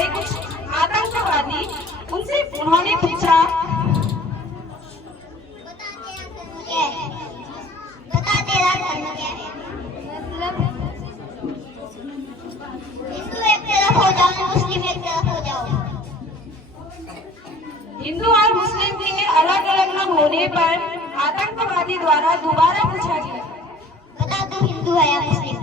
आए कुछ आतंकवादी, उनसे उन्होंने पूछा, बता तेरा धर्म क्या है? मतलब हिंदू एक तरफ हो जाओ, मुस्लिम एक तरफ हो जाओ। हिंदू और मुस्लिम के अलग अलग न होने पर आतंकवादी द्वारा दोबारा पूछा गया, बता तू हिंदू है या मुस्लिम?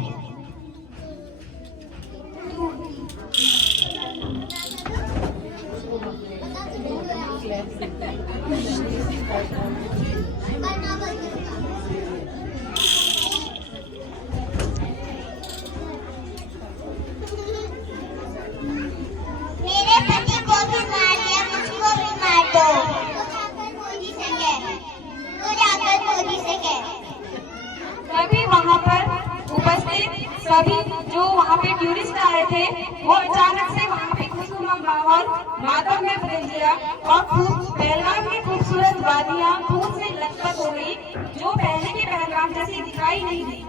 मेरे पति को भी मार दिया, मुझको भी मार दो। तो जाकर मोदी से कह। तभी वहाँ पर उपस्थित सभी जो वहाँ पे टूरिस्ट आए थे, वो अचानक से वहाँ पे खुशनुमा माहौल मातम में बदल गया और पहलगाम की खूबसूरत वादियाँ खूब से लथपथ हो गई, जो पहले के पहलगाम जैसी दिखाई नहीं दी।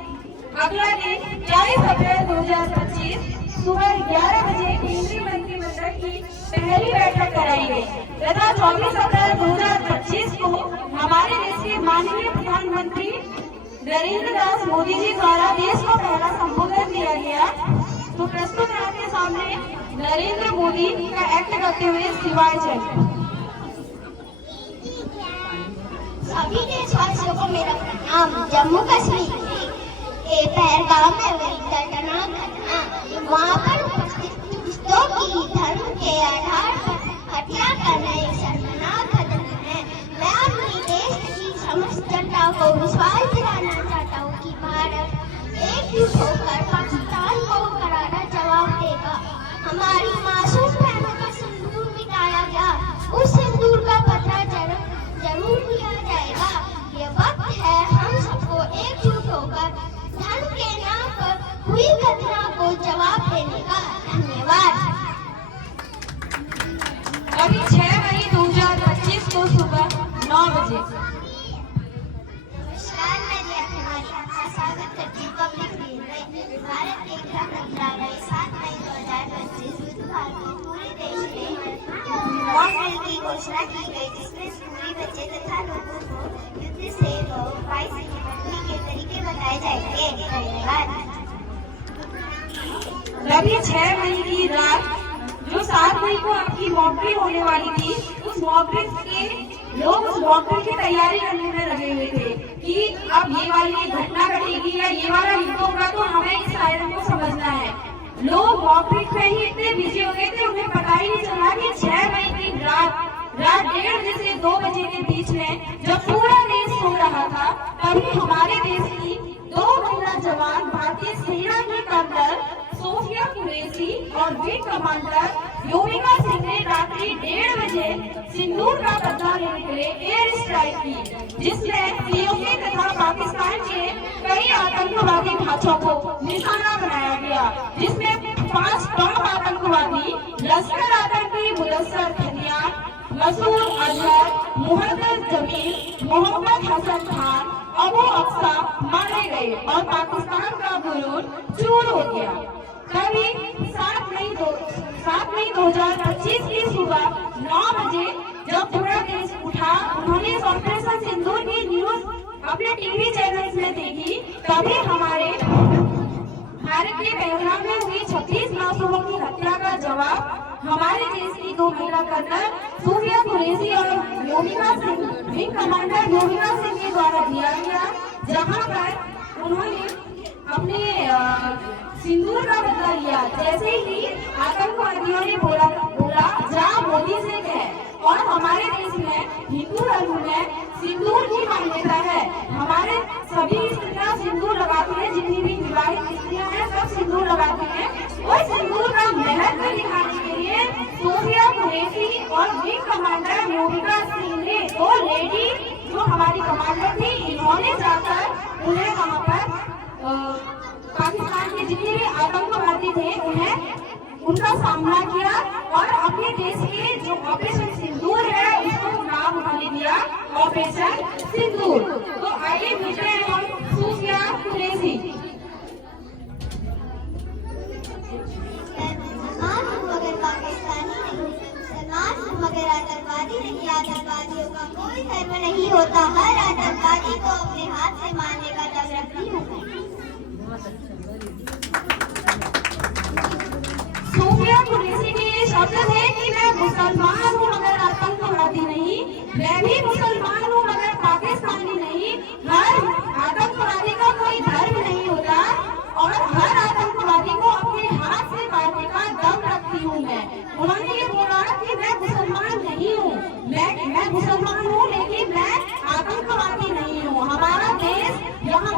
अगला दिन 24 अप्रैल 2025 सुबह 11 बजे केंद्रीय मंत्रिमंडल की पहली बैठक कराई गई तथा 24 अप्रैल 2025 को हमारे देश के माननीय प्रधानमंत्री नरेंद्र दास मोदी जी द्वारा देश को पहला संबोधन दिया गया। तो प्रस्तुत है आपके सामने नरेंद्र मोदी का एक्ट करते हुए सिवाय चल। सभी देशवासियों को मेरा प्रणाम। जम्मू कश्मीर के पहलगाम में हुई दर्दनाक घटना, वहाँ पर उपस्थित टूरिस्टों की धर्म के आधार पर हत्या करना एक शर्मनाक घटना है। मैं अपने देश की समस्त जनता को विश्वास दिलाना चाहता हूँ कि भारत एकजुट होकर पाकिस्तान को करारा जवाब देगा। हमारी मासूम बहनों का सिंदूर मिटाया गया, उस सिंदूर का बदला जरूर लिया जाएगा। ये वक्त है हम सबको एकजुट होकर धर्म के नाम पर हुई घटना को जवाब देने का। धन्यवाद। अभी 6 मई 2025 को सुबह 9 बजे। नमस्कार, मैं रिया तिवारी आपका स्वागत करती हूँ पब्लिक न्यूज में। भारत के गृह मंत्रालय 7 मई 2025 बुधवार को पूरे देश में मॉक ड्रिल की घोषणा की गई, जिसमें स्कूली बच्चे तथा लोगों को युद्ध से वायु से निपटने के तरीके बताए जाएंगे। धन्यवाद। अभी 6 मई की रात जो 7 मई को आपकी मॉक ड्रिल होने वाली थी, उस मॉक ड्रिल के लोग उस मॉक ड्रिल की तैयारी करने में लगे हुए थे कि अब ये वाली घटना घटेगी या ये वाला युद्ध होगा, तो हमें इस आयरन को समझना है। लोग मॉक ड्रिल में ही इतने बिजी हो गए थे, उन्हें पता ही नहीं चला कि 6 मई की रात 1:30 बजे से 2 बजे के बीच में जब पूरा देश सो रहा था, तभी हमारे देश की 2 महिला जवान भारतीय सेना की कर्नल सोफिया कुरैशी और विंग कमांडर योविका सिंह ने रात्रि 1:30 बजे सिंदूर का बदला लेने के लिए एयर स्ट्राइक की, जिसमें पीओके तथा पाकिस्तान के कई आतंकवादी ढांचों को निशाना बनाया गया, जिसमें 5 टॉप आतंकवादी लश्कर आतंकी मुदस्सर धनियान, मसूद अजहर, मोहम्मद जमील, मोहम्मद हसन खान, अबू अक्सा मारे गए और पाकिस्तान का बुरूद चूर हो गया। तभी 7 मई 2025 की सुबह 9 बजे जब पूरा देश उठा, उन्होंने इस ऑपरेशन सिंदूर की न्यूज अपने टीवी चैनल्स में देखी। तभी हमारे भारत के पहलगाम में हुई 26 मासूमों की हत्या का जवाब हमारे देश की 2 महिला कर्नल सोफिया कुरैशी और योविका सिंह, विंग कमांडर योविका सिंह के द्वारा दिया गया, जहां पर उन्होंने अपने सिंदूर का बदला लिया। जैसे ही आतंकवादियों ने बोला जा मोदी से कह। और हमारे देश में हिंदू धर्म में सिंदूर की मान्यता है। हमारे सभी स्त्रियां सिंदूर लगाती हैं, जितनी भी विवाहित स्त्रियां हैं सब सिंदूर लगाती हैं। और सिंदूर का महत्व दिखाने के लिए सोफिया कुरैशी और विंग कमांडर योविका सिंह ने 2 लेडी जो हमारी कमांडर थी, इन्होंने जाकर उन्हें वहाँ पर पाकिस्तान के जितने भी आतंकवादी थे उनका सामना किया और अपने देश के जो ऑपरेशन सिंदूर है उसको नाम उन्होंने दिया ऑपरेशन सिंदूर। तो आइए मिलते हैं हम सोफिया कुरैशी। अगर पाकिस्तान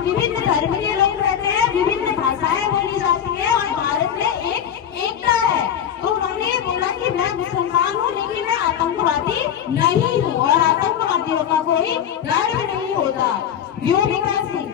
विभिन्न धर्म के लोग रहते हैं, विभिन्न भाषाएं बोली जाती है और भारत में एकता है। तो उन्होंने ये बोला कि मैं मुसलमान हूँ लेकिन मैं आतंकवादी नहीं हूँ और आतंकवादियों का कोई डर नहीं होता। व्योमिका सिंह।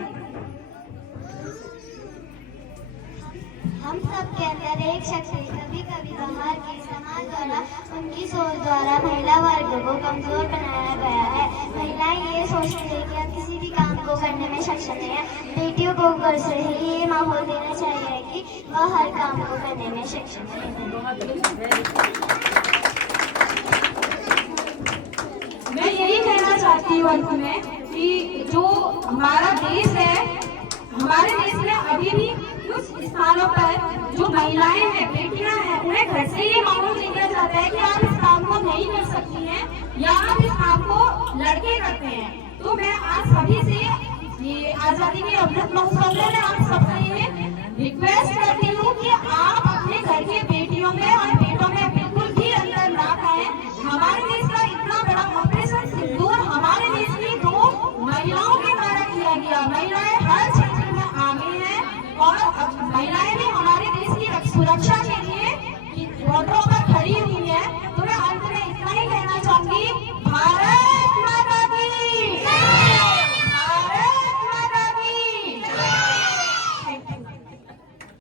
हम सब के अंदर एक शक्ति कभी कभी बाहर के समाज द्वारा उनकी सोच द्वारा महिला वर्ग को कमजोर बनाया गया है। महिलाएं ये सोचती है कि अब किसी भी काम को करने में सक्षम नहीं है। बेटियों को घर से ही ये माहौल देना चाहिए कि वह हर काम को करने में सक्षम है। मैं यही कहना चाहती हूँ अंत में कि जो हमारा देश है, हमारे देश में अभी भी कुछ स्थानों पर जो महिलाएं हैं, बेटियां हैं, उन्हें घर से ये माहौल दिया जाता है कि आप इस काम को नहीं कर सकती हैं या आप इस काम को लड़के करते हैं। तो मैं आप सभी से ये आजादी के अमृत महोत्सव में मैं आप सबसे ये रिक्वेस्ट करती हूँ कि आप अपने घर के बेटियों में और बेटों में बिल्कुल भी अंतर ना करें। हमारे देश का इतना बड़ा ऑपरेशन सिंदूर हमारे देश की 2 महिलाओं के द्वारा किया गया। महिलाएं हर क्षेत्र में आगे हैं और महिलाएं भी हमारे देश की सुरक्षा के